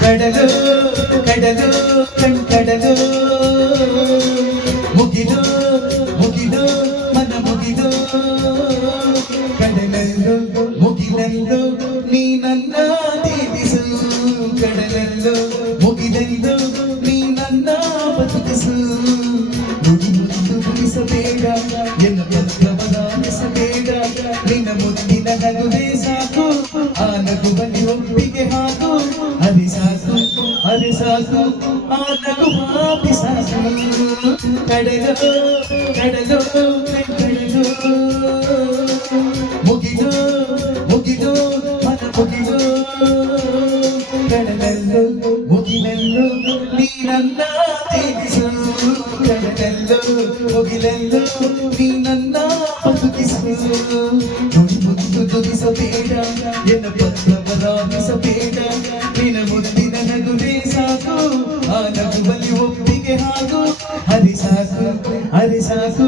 ಕಡಲು ಕಡಲು ಕಣ್ಕಡಲು ಮುಗಿಲು ಮುಗಿಲು ಮನ ಮುಗಿಲು ಕಡಲಲ್ಲು ಮುಗಿಲಲ್ಲು ನೀ ನನ್ನ ತೇಲಿಸು ಕಡಲಲ್ಲು ಮುಗಿಲಲ್ಲು ನಗುವೆ ಸಾಕು ಆ ನಗುವಲ್ಲಿ ಒಪ್ಪಿಗೆ ಹಾಕು ಹರಿ ಸಾಕು ಹರಿ ಸಾಕು ಆ ನಗು ಹಾಪಿ ಸಾಕು ಕಡಲು ಕಡಲು ಕಡಲು ಮುಗಿದು ಮುಗಿದು ಮನ ಮುಗಿದು ಕಡಲಲ್ಲು ಮುಗಿಲಲ್ಲು ನೀ ನನ್ನ ತೇಲಿಸು ಕಡಲಲ್ಲು ಮುಗಿಲಲ್ಲು ನೀ ನನ್ನ ಬದುಕಿಸು ತುದಿಸಬೇಡ ಎನ್ನ ಪತ್ರವರಾಗಿಸಬೇಡ ನಿನ್ನ ಮುದ್ದಿನ ನಗುವೆ ಸಾಕು. ಆ ನಗುವಲ್ಲಿ ಒಪ್ಪಿಗೆ ಹಾಗೂ ಹರಿ ಸಾಕು ಹರಿ ಸಾಕು.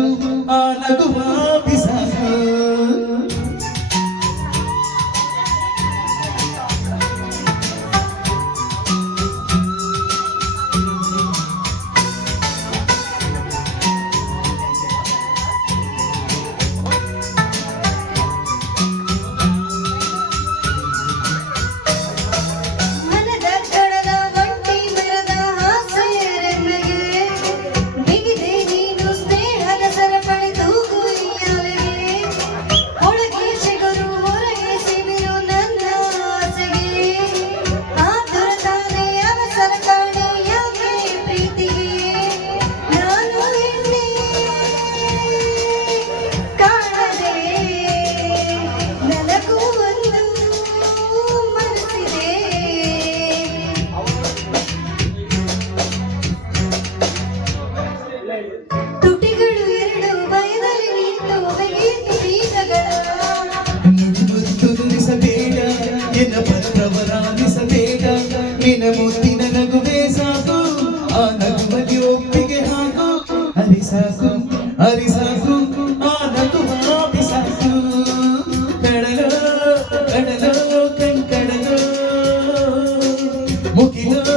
ತುಟಿಗಳು ಎರಡು ಭಯದಲ್ಲಿ ನಿಂತು ಬಗೆಯಿತು ಬೀಜಗಳ. ಮುತ್ತು ನುಡಿಸಬೇಡ ಎನ್ನ ಪತ್ರವರಾಗಿಸಬೇಡ ನಿನ್ನ ಮುತ್ತಿನ ನಗುವೆ ಸಾಕು, ಆ ಒಪ್ಪಿಗೆ ಹಾಕು. ಹರಿ ಸಾಕು ಹರಿ ಸಾಕು, ಆ ನಗುವ ಬಿಸಾಕು ಕಡಲು ಕಡಲು, ಕಣ್ಕಡಲು. ಮುಗಿಲು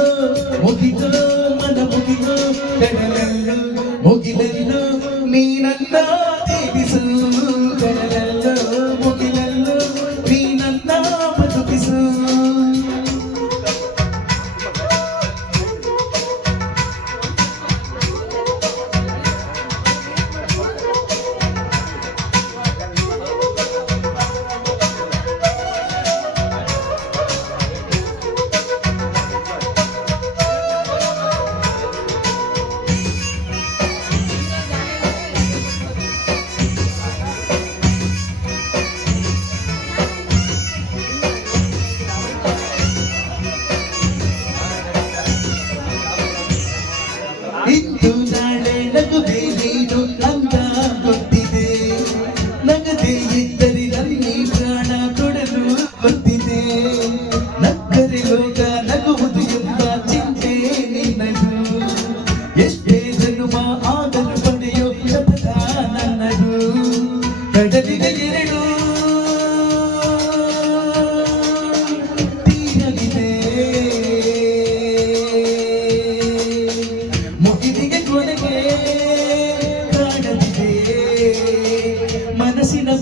ಮುಗಿಲು ಮನ ಮುಗಿದ ಕಡಲಲ್ಲು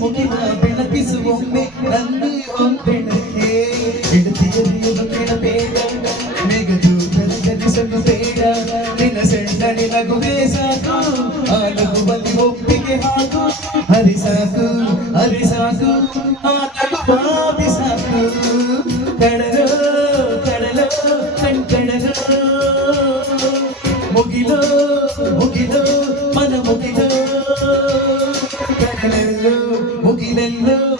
ಮನಸ್ಸಿನ ಮುಗಿನ ಬೆಳಕಿಸುವೊಮ್ಮೆ ನಲ್ಲಿ ಒಂದೆಣಕ್ಕೆ ಎಡತಿಯರಿಯಲು ಕೆಳಬೇಡ ಮೇಘದೂತನ ಕಲಿಸಲು ಬೇಡ ನಿನ್ನ ಸಣ್ಣ ನಿನಗುವೆ ಸಾಕು ಆ ನಗುವಲ್ಲಿ ಒಪ್ಪಿಗೆ ಹಾಕು ಹರಿ ಸಾಕು ಹರಿ ಸಾಕು ಆ ನಗುವ ಬಿಸಾಕು ಕಡಲು ಕಡಲು ಕಣ್ಕಡಲು ಮುಗಿಲು ಮುಗಿಲು ಮನ ಮುಗಿಲು ಕಡಲಲ್ಲು